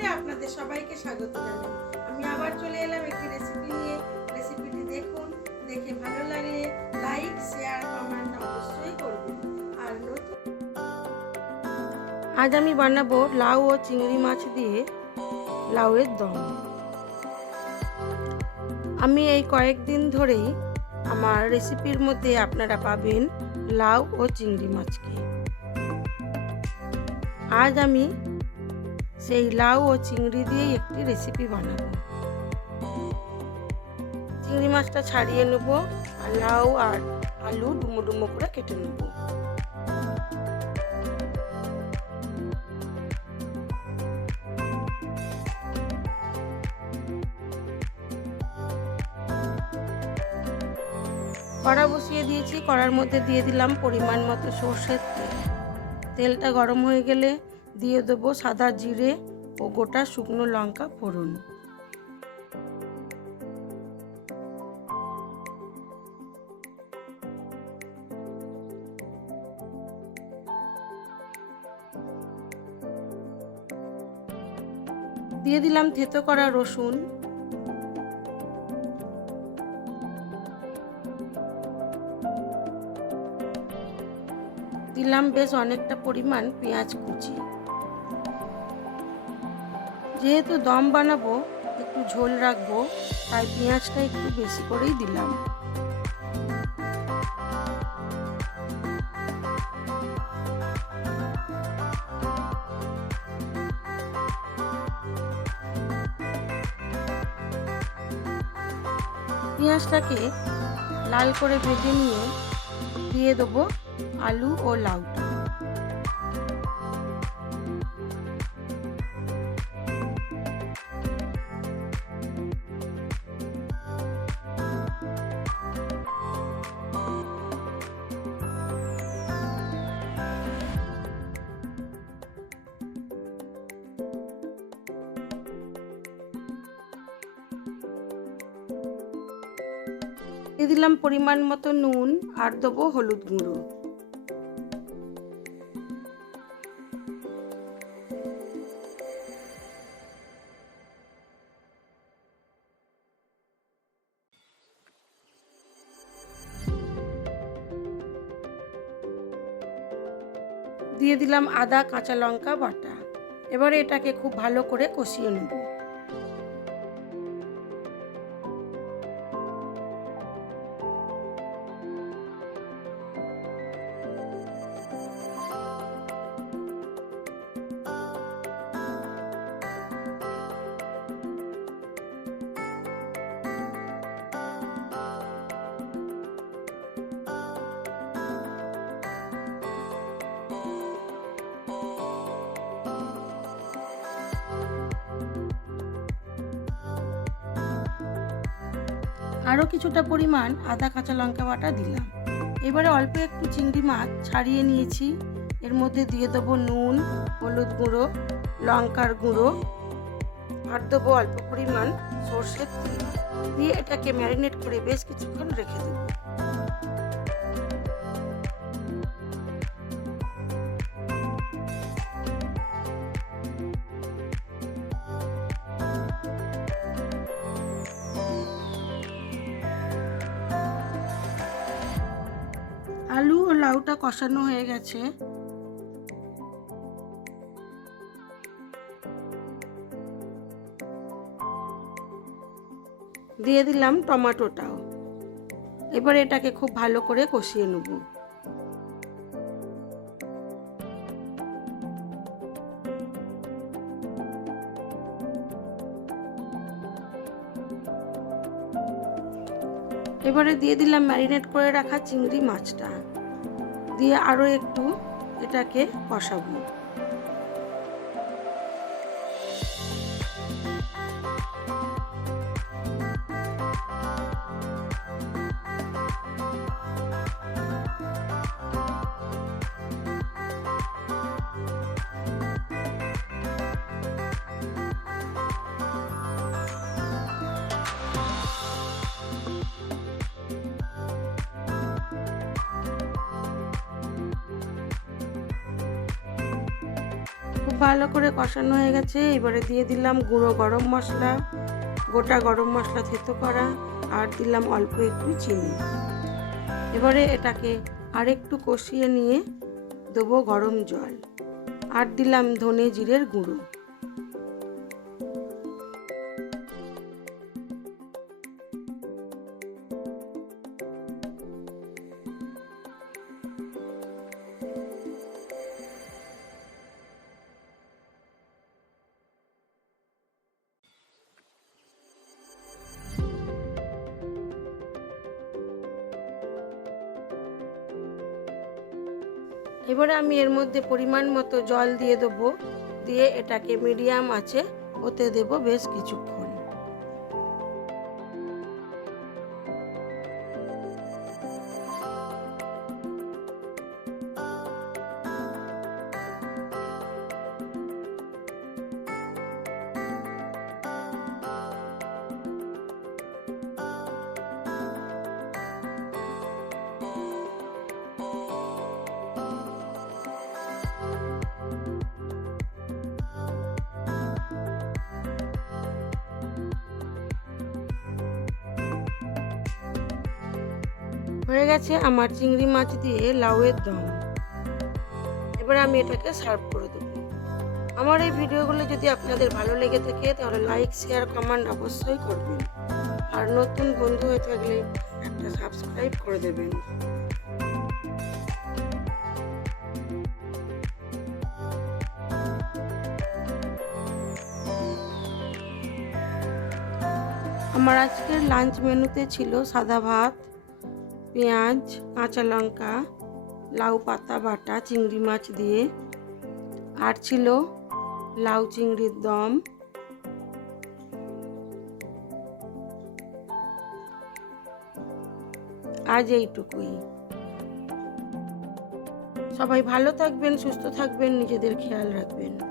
রান্নাঘরে আপনাদের সবাইকে স্বাগত জানাই। আমি আবার চলে এলাম একটি রেসিপি নিয়ে। রেসিপিটি দেখুন, দেখে ভালো লাগলে লাইক শেয়ার কমেন্ট অবশ্যই করবেন। আর আজ আমি বানাবো লাউ ও চিংড়ি মাছ দিয়ে লাউয়ের দম। আমি এই কয়েকদিন ধরেই আমার রেসিপির মধ্যে আপনারা পাবেন লাউ ও চিংড়ি মাছকে। আজ আমি সেই লাউ ও চিংড়ি দিয়ে একটি রেসিপি বানাবো। চিংড়ি মাছটা ছাড়িয়ে নেব আর লাউ আর আলু ডুমো ডুমো করে কেটে নেব। কড়া বসিয়ে দিয়েছি, কড়ার মধ্যে দিয়ে দিলাম পরিমাণ মতো সর্ষের তেল। তেলটা গরম হয়ে গেলে দিয়ে দেবো সাদা জিরে ও গোটা শুকনো লঙ্কা ফোড়ন। দিয়ে দিলাম থেতো করা রসুন। দিলাম বেশ অনেকটা পরিমাণ পেঁয়াজ কুচি। যেহেতু দম বানাবো, একটু ঝোল রাখব, তাই পেঁয়াজটা একটু বেশি করেই দিলাম। পেঁয়াজটাকে লাল করে ভেজে নিয়ে দিয়ে দেবো আলু ও লাউটা। দিয়ে দিলাম পরিমাণ মতো নুন আর দেবো হলুদ গুঁড়ো। দিয়ে দিলাম আদা, কাঁচা লঙ্কা, বাটা। এবারে এটাকে খুব ভালো করে কষিয়ে নেব। আরও কিছুটা পরিমাণ আদা কাঁচা লঙ্কা বাটা দিলাম। এবারে অল্প একটু চিংড়ি মাছ ছাড়িয়ে নিয়েছি। এর মধ্যে দিয়ে দেবো নুন, হলুদ গুঁড়ো, লঙ্কার গুঁড়ো। আর দেবো অল্প পরিমাণ সর্ষের তেল। দিয়ে এটাকে ম্যারিনেট করে বেশ কিছুক্ষণ রেখে দেবো। আলু ও লাউটা কষানো হয়ে গেছে। দিয়ে দিলাম টমেটোটাও। এবার এটাকে খুব ভালো করে কষিয়ে নেব। এবারে দিয়ে দিলাম ম্যারিনেট করে রাখা চিংড়ি মাছটা। দিয়ে আরও একটু এটাকে কষাবো। ভালো করে কষানো হয়ে গেছে। এবারে দিয়ে দিলাম গুঁড়ো গরম মশলা, গোটা গরম মশলা থেতো করা, আর দিলাম অল্প একটু চিনি। এবারে এটাকে আরেকটু কষিয়ে নিয়ে দেবো গরম জল। আর দিলাম ধনে জিরের গুঁড়ো। এবারে আমি এর মধ্যে পরিমাণ মতো জল দিয়ে দেবো। দিয়ে এটাকে মিডিয়াম আছে ওতে দেব বেশ কিছুক্ষণ। হয়ে গেছে আমার চিংড়ি মাছ দিয়ে লাউয়ের দম। এবার আমি এটাকে সার্ভ করে দেবো। আমার এই ভিডিওগুলো যদি আপনাদের ভালো লেগে থাকে, তাহলে লাইক শেয়ার কমেন্ট অবশ্যই করবেন। আর নতুন বন্ধু হয়ে থাকলে একটা সাবস্ক্রাইব করে দেবেন। আমার আজকের লাঞ্চ মেনুতে ছিল সাদা ভাত। পেঁয়াজ, কাঁচা লঙ্কা, লাউ পাতা, বাটা, চিংড়ি মাছ দিয়ে। আর ছিল লাউ চিংড়ির দম। আজ এইটুকুই। সবাই ভালো থাকবেন, সুস্থ থাকবেন, নিজেদের খেয়াল রাখবেন।